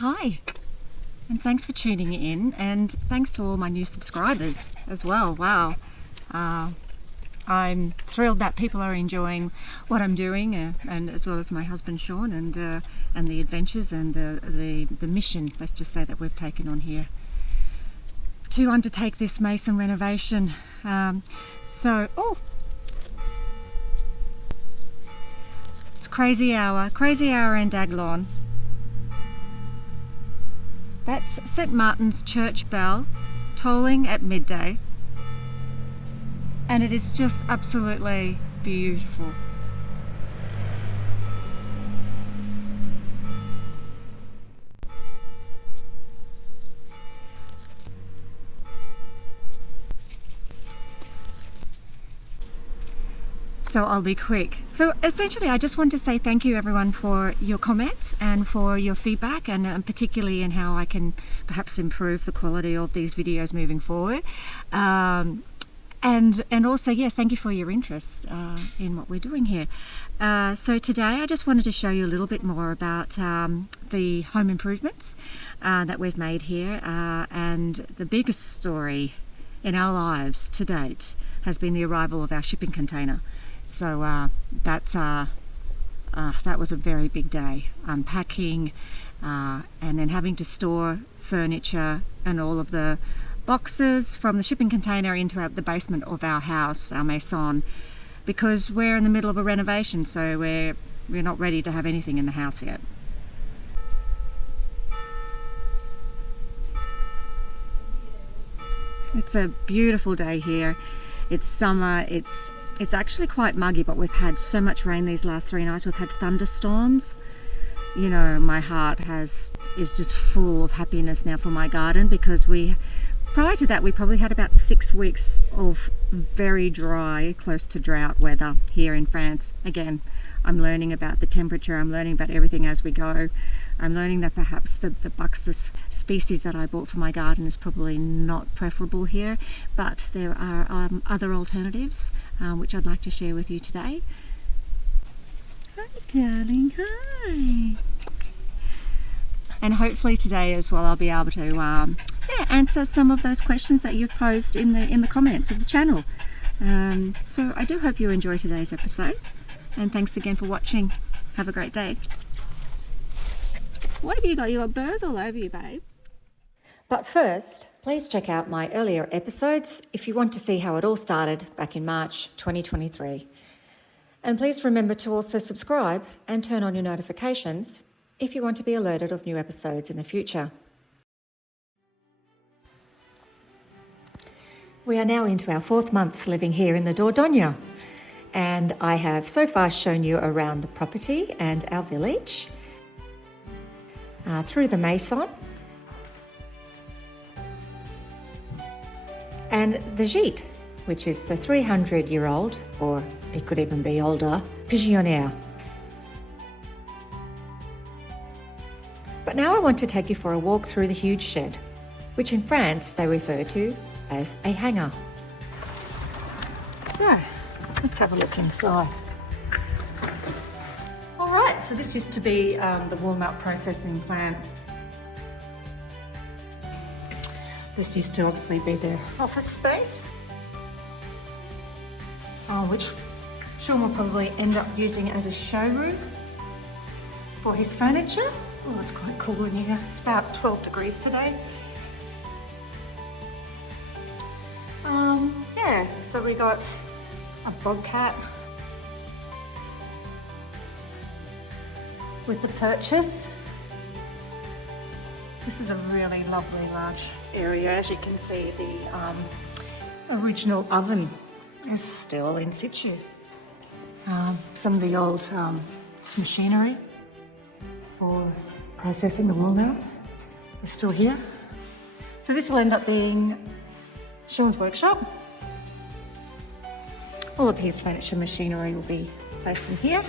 Hi, and thanks for tuning in, and thanks to all my new subscribers as well. Wow, I'm thrilled that people are enjoying what I'm doing, and as well as my husband Sean, and the adventures and the mission, let's just say, that we've taken on here to undertake this mason renovation. It's crazy hour in Daglon. That's St. Martin's church bell tolling at midday, and it is just absolutely beautiful. So I'll be quick. So essentially, I just want to say thank you everyone for your comments and for your feedback, and particularly in how I can perhaps improve the quality of these videos moving forward. And also, yes, thank you for your interest in what we're doing here. So today I just wanted to show you a little bit more about the home improvements that we've made here, and the biggest story in our lives to date has been the arrival of our shipping container. So that was a very big day, unpacking and then having to store furniture and all of the boxes from the shipping container into the basement of our house, our maison, because we're in the middle of a renovation, so we're not ready to have anything in the house yet. It's a beautiful day here. It's summer. It's actually quite muggy, but we've had so much rain these last 3 nights. We've had thunderstorms. You know, my heart is just full of happiness now for my garden, because prior to that, we probably had about 6 weeks of very dry, close to drought weather here in France. Again, I'm learning about the temperature. I'm learning about everything as we go. I'm learning that perhaps the Buxus species that I bought for my garden is probably not preferable here, but there are other alternatives which I'd like to share with you today. Hi darling, hi. And hopefully today as well I'll be able to answer some of those questions that you've posed in the comments of the channel. So I do hope you enjoy today's episode, and thanks again for watching. Have a great day. What have you got? You got burrs all over you, babe. But first, please check out my earlier episodes if you want to see how it all started back in March 2023. And please remember to also subscribe and turn on your notifications if you want to be alerted of new episodes in the future. We are now into our 4th month living here in the Dordogne, and I have so far shown you around the property and our village, through the maison and the gîte, which is the 300-year-old, or it could even be older, pigeonnière. But now I want to take you for a walk through the huge shed, which in France they refer to as a hangar. So let's have a look inside. All right, so this used to be the Walnut Processing plant. This used to obviously be their office space, which Sean will probably end up using as a showroom for his furniture. Oh, it's quite cool in here. It's about 12 degrees today. Yeah, so we got a bobcat with the purchase. This is a really lovely large area. As you can see, the original oven is still in situ. Some of the old machinery for processing the walnuts is still here. So this will end up being Sean's workshop. All of his furniture machinery will be placed in here.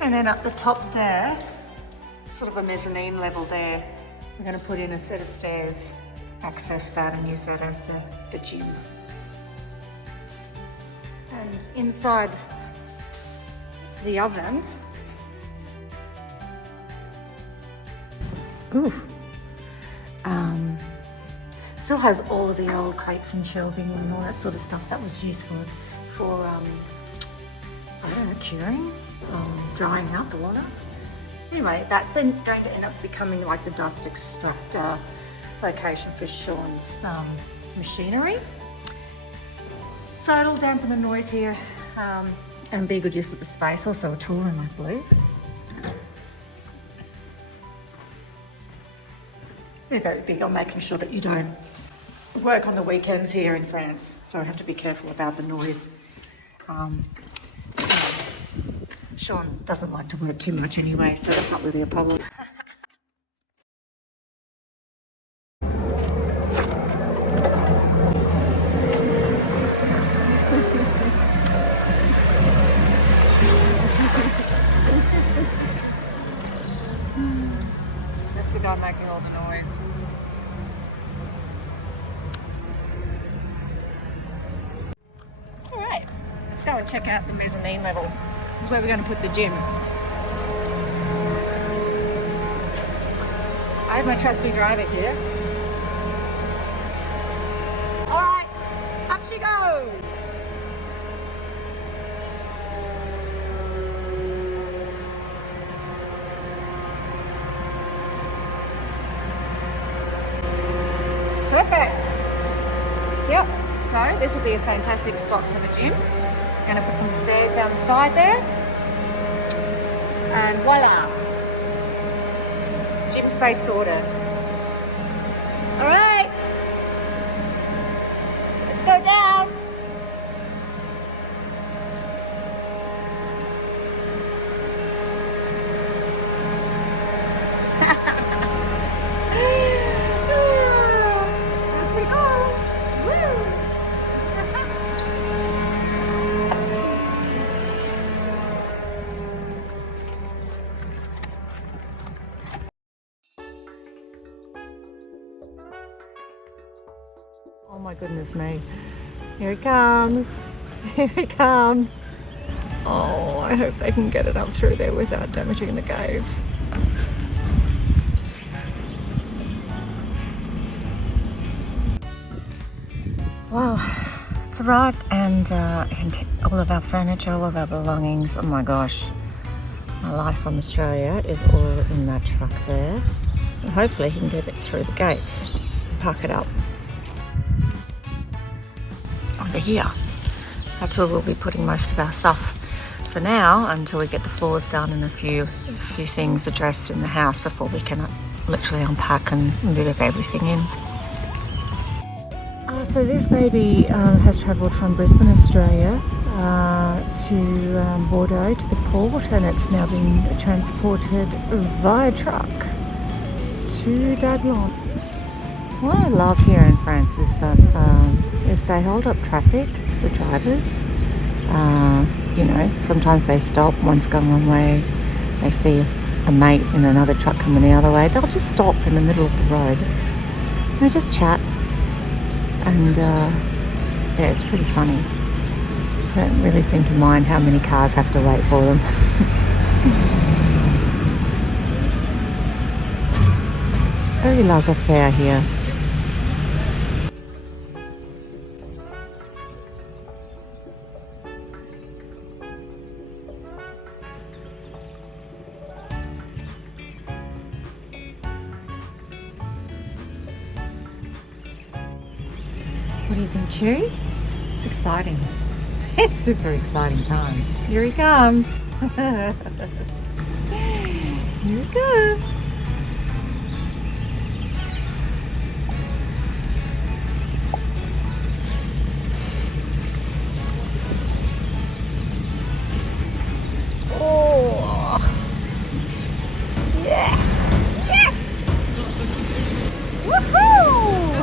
And then up the top there, sort of a mezzanine level there, we're going to put in a set of stairs, access that and use that as the gym. And inside the oven, Ooh. Still has all of the old crates and shelving and all that sort of stuff that was used for I don't know, curing, drying out the walnuts. Anyway, that's going to end up becoming like the dust extractor location for Sean's machinery. So it'll dampen the noise here and be a good use of the space. Also a tool room, I believe. They're very big on making sure that you don't work on the weekends here in France, so I have to be careful about the noise. Sean doesn't like to work too much anyway, so that's not really a problem. That's the guy making all the noise. All right, let's go and check out the mezzanine level. This is where we're going to put the gym. I have my trusty driver here. All right, up she goes. Perfect. Yep, so this will be a fantastic spot for the gym. Going to put some stairs down the side there. And voila. Gym space sorted. All right. Let's go down. That's pretty cool. Woo! Oh my goodness me. Here he comes. Here he comes. Oh, I hope they can get it up through there without damaging the gates. Well, it's arrived and all of our furniture, all of our belongings, oh my gosh. My life from Australia is all in that truck there. And hopefully he can get it through the gates, park it up. Over here. That's where we'll be putting most of our stuff for now until we get the floors done and a few things addressed in the house before we can literally unpack and move everything in. So this baby has travelled from Brisbane, Australia to Bordeaux to the port, and it's now been transported via truck to Dordogne. What I love here in France is that if they hold up traffic, the drivers, you know, sometimes they stop, one's going one way, they see a mate in another truck coming the other way, they'll just stop in the middle of the road and they just chat, and yeah, it's pretty funny. They don't really seem to mind how many cars have to wait for them. Very laissez-faire here. What do you think, Chewy? It's exciting. It's super exciting time. Here he comes. Here he comes. Oh, yes, yes. Woohoo!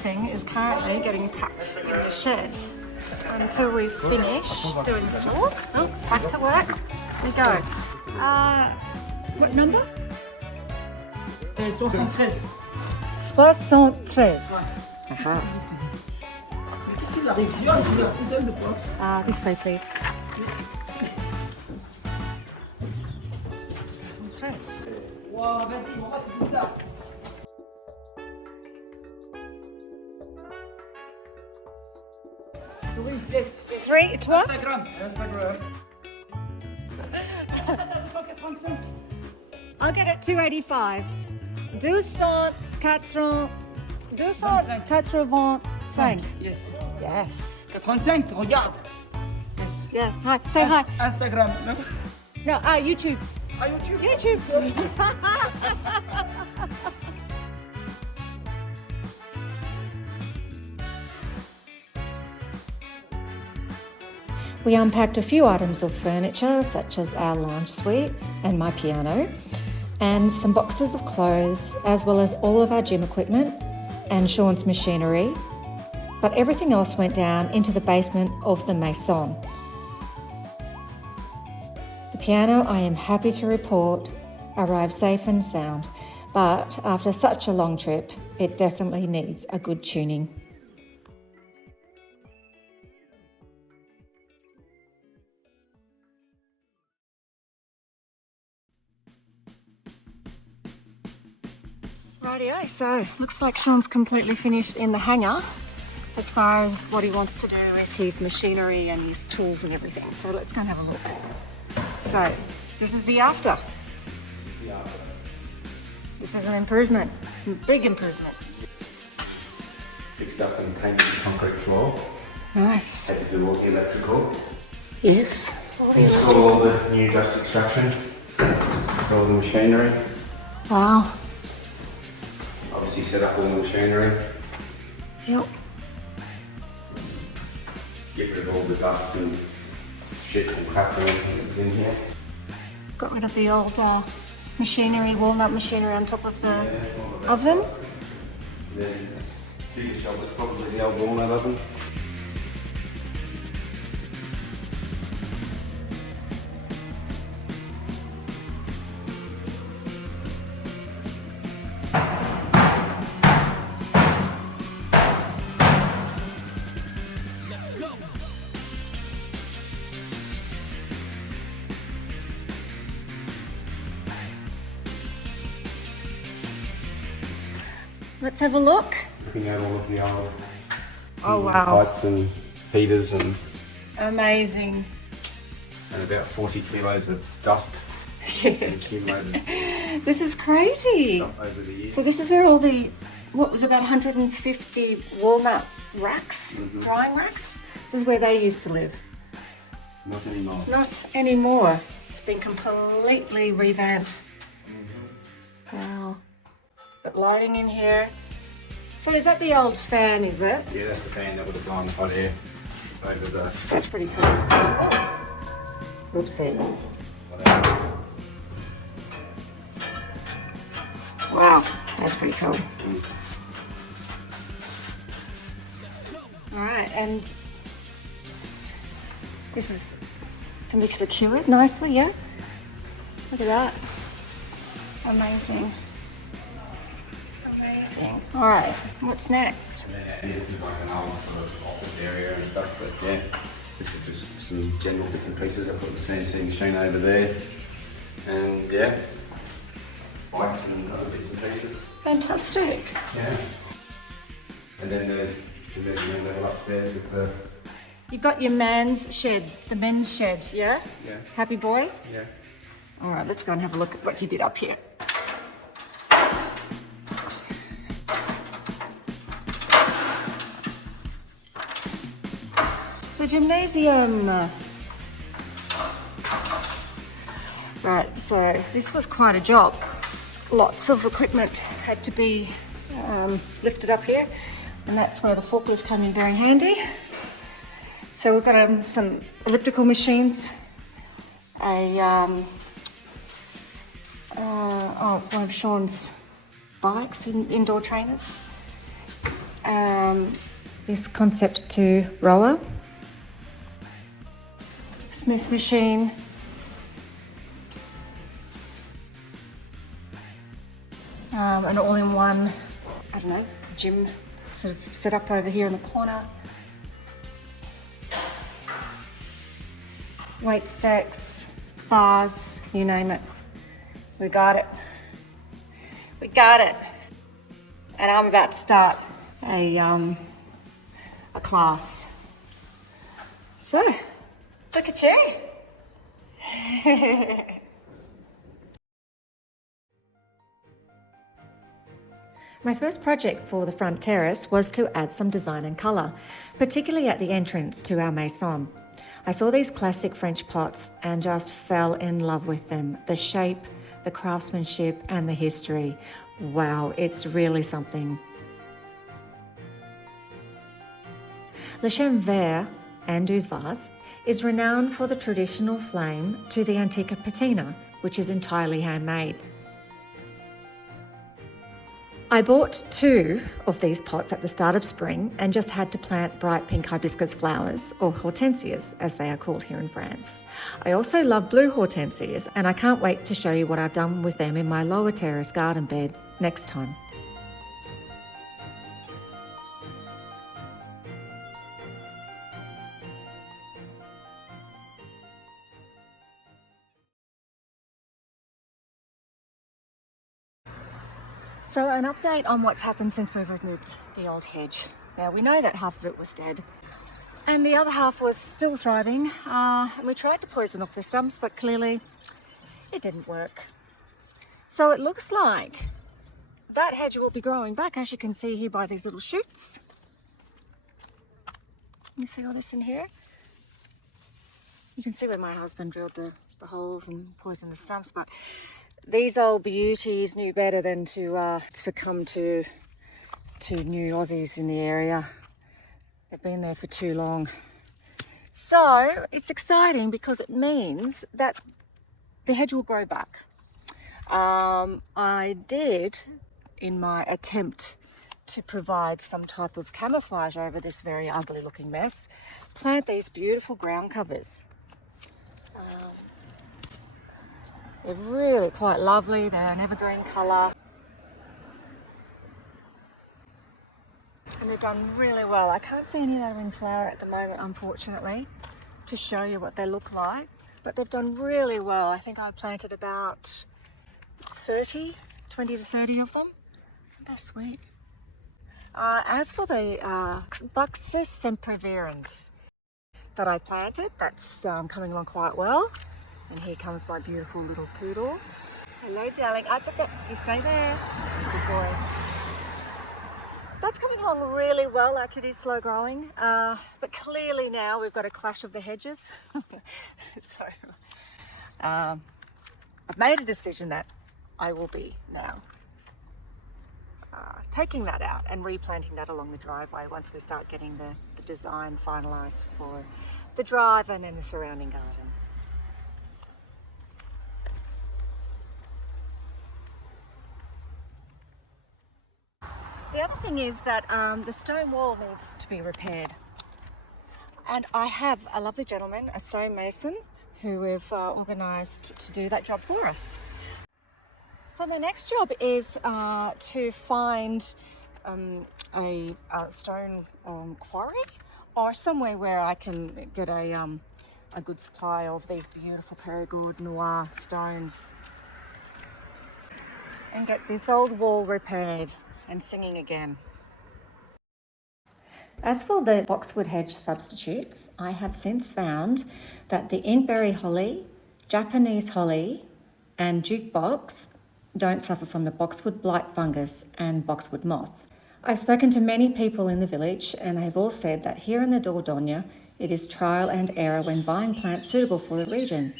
everything is currently getting packed in the shed until we finish doing the floors. Oh, back to work we go. What number? 73. 73. Qu'est-ce qu'il arrive? Tu vois, c'est la seule de fois. This way, please. 73. Wow, vas-y, on va te faire ça. Oui, yes, yes. 3, toi? Instagram. Instagram. 285. I'll get it 285. 285. Yes. Yes. 85, regarde. Yes. Yeah. Hi. Say hi. Instagram. No? No. YouTube. Ah, YouTube. YouTube. We unpacked a few items of furniture, such as our lounge suite and my piano, and some boxes of clothes, as well as all of our gym equipment and Sean's machinery. But everything else went down into the basement of the maison. The piano, I am happy to report, arrived safe and sound, but after such a long trip, it definitely needs a good tuning. Rightio, so looks like Sean's completely finished in the hangar as far as what he wants to do with his machinery and his tools and everything. So let's go and have a look. So this is the after. This is an improvement, big improvement. Fixed up and painted the concrete floor. Nice. Had to do all the electrical. Yes. Install all the new dust extraction. All the machinery. Wow. Obviously set up all the machinery. Yep. Get rid of all the dust and shit and crap and everything that was in here. Got rid of the old machinery, walnut machinery on top of the oven. The biggest job was probably the old walnut oven. Let's have a look. Looking at all of the old Oh wow. pipes and heaters and Amazing. about 40 kilos of dust accumulated This is crazy. stuff over the years. So this is where all the, what was about 150 walnut racks, drying racks? This is where they used to live. Not anymore. Not anymore. It's been completely revamped. Wow. Got lighting in here. So is that the old fan, is it? Yeah, that's the fan that would have blown the hot air over the That's pretty cool. Oh. Oopsie. whatever. Wow, that's pretty cool. All right, and this can be secured nicely, yeah? Look at that. Amazing. Amazing. All right, what's next? And this is like an old sort of office area and stuff, but yeah, this is just some general bits and pieces. I've got the CNC machine over there, and yeah, bikes and other bits and pieces. Fantastic. Yeah. And then there's the mezzanine level upstairs with the You've got your man's shed, the men's shed, yeah? yeah, Happy boy? yeah. All right, let's go and have a look at what you did up here. The gymnasium. Right, so this was quite a job. Lots of equipment had to be lifted up here, and that's where the forklift came in very handy. So we've got some elliptical machines, one of Sean's bikes, indoor trainers, this Concept 2 rower, Smith machine, an all-in-one, I don't know, gym sort of set up over here in the corner. Weight stacks, bars, you name it. We got it. We got it. And I'm about to start a class. So, look at you. My first project for the front terrace was to add some design and colour, particularly at the entrance to our maison. I saw these classic French pots and just fell in love with them. The shape, the craftsmanship and the history. Wow, it's really something. Le Chêne Vert and Douze Vase is renowned for the traditional flame to the Antica patina, which is entirely handmade. I bought 2 of these pots at the start of spring and just had to plant bright pink hibiscus flowers, or hortensias as they are called here in France. I also love blue hortensias and I can't wait to show you what I've done with them in my lower terrace garden bed next time. So an update on what's happened since we've removed the old hedge. Now we know that half of it was dead and the other half was still thriving. And we tried to poison off the stumps, but clearly it didn't work. So it looks like that hedge will be growing back, as you can see here by these little shoots. You see all this in here? You can see where my husband drilled the holes and poisoned the stumps, but these old beauties knew better than to succumb to new Aussies in the area. They've been there for too long. So it's exciting because it means that the hedge will grow back. I did, in my attempt to provide some type of camouflage over this very ugly looking mess, plant these beautiful ground covers. They're really quite lovely. They're an evergreen colour. And they've done really well. I can't see any that are in flower at the moment, unfortunately, to show you what they look like. But they've done really well. I think I planted about 20 to 30 of them. They're sweet. As for the Buxus sempervirens that I planted, that's coming along quite well. And here comes my beautiful little poodle. Hello, darling. You stay there. Good boy. That's coming along really well, like it is slow growing. But clearly now we've got a clash of the hedges. So I've made a decision that I will be now taking that out and replanting that along the driveway once we start getting the design finalised for the drive and then the surrounding garden. The other thing is that the stone wall needs to be repaired. And I have a lovely gentleman, a stonemason, who we've organised to do that job for us. So my next job is to find a stone quarry or somewhere where I can get a good supply of these beautiful Périgord noir stones and get this old wall repaired and singing again. As for the boxwood hedge substitutes, I have since found that the inkberry holly, Japanese holly and jukebox don't suffer from the boxwood blight fungus and boxwood moth. I've spoken to many people in the village and they've all said that here in the Dordogne it is trial and error when buying plants suitable for the region.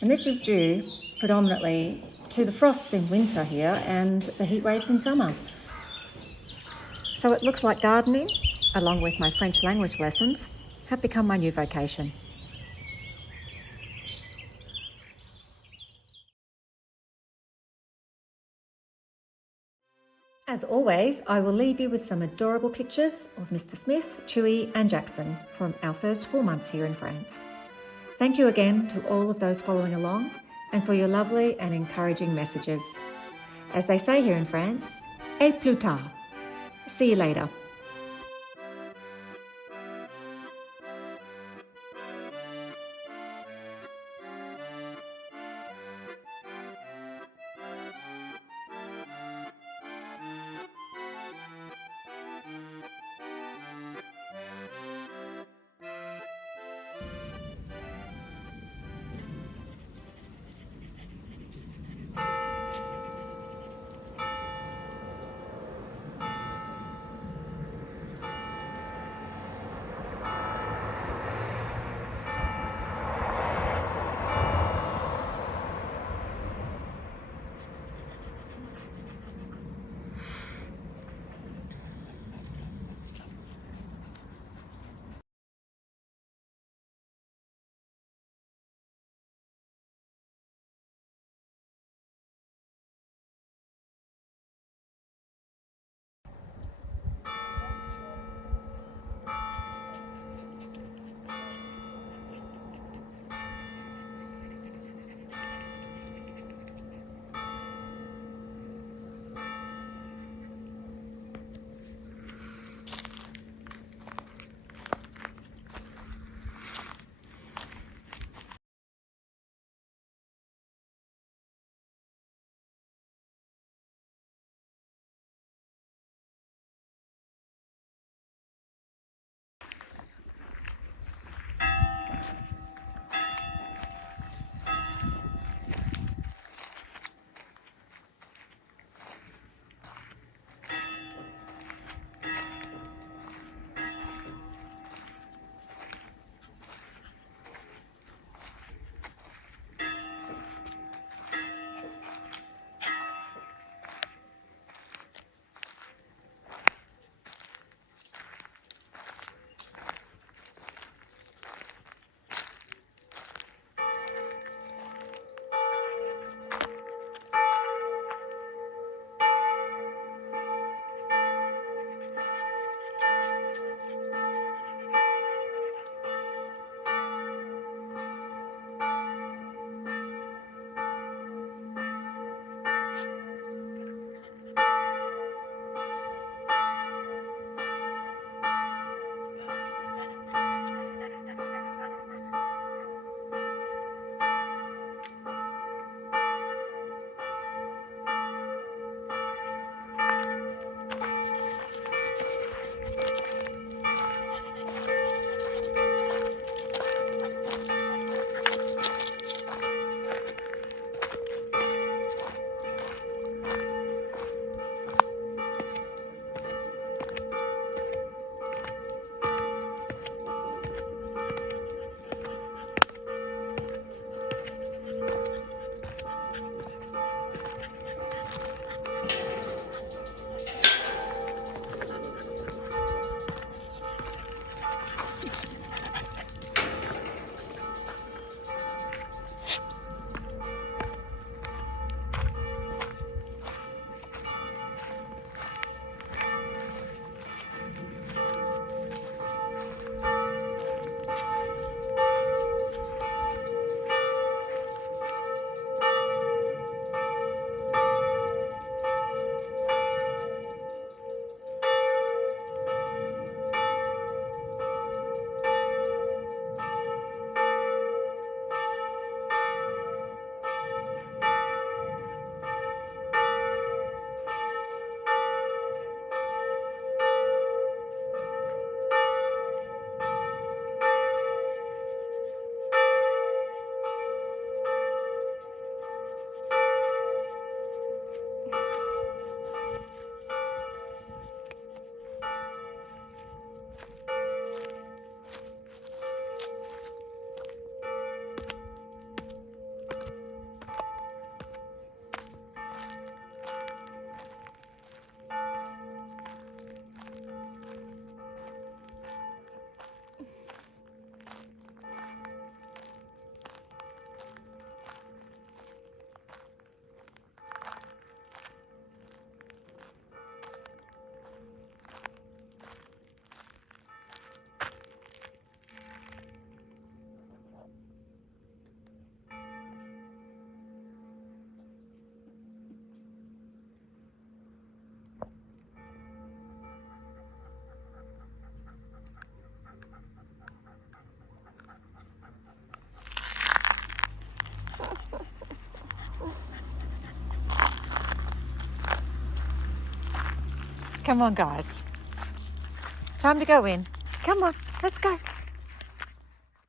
And this is due predominantly to the frosts in winter here and the heat waves in summer. So it looks like gardening, along with my French language lessons, have become my new vocation. As always, I will leave you with some adorable pictures of Mr. Smith, Chewy and Jackson from our first 4 months here in France. Thank you again to all of those following along and for your lovely and encouraging messages. As they say here in France, et plus tard. See you later. Come on, guys. Time to go in. Come on, let's go.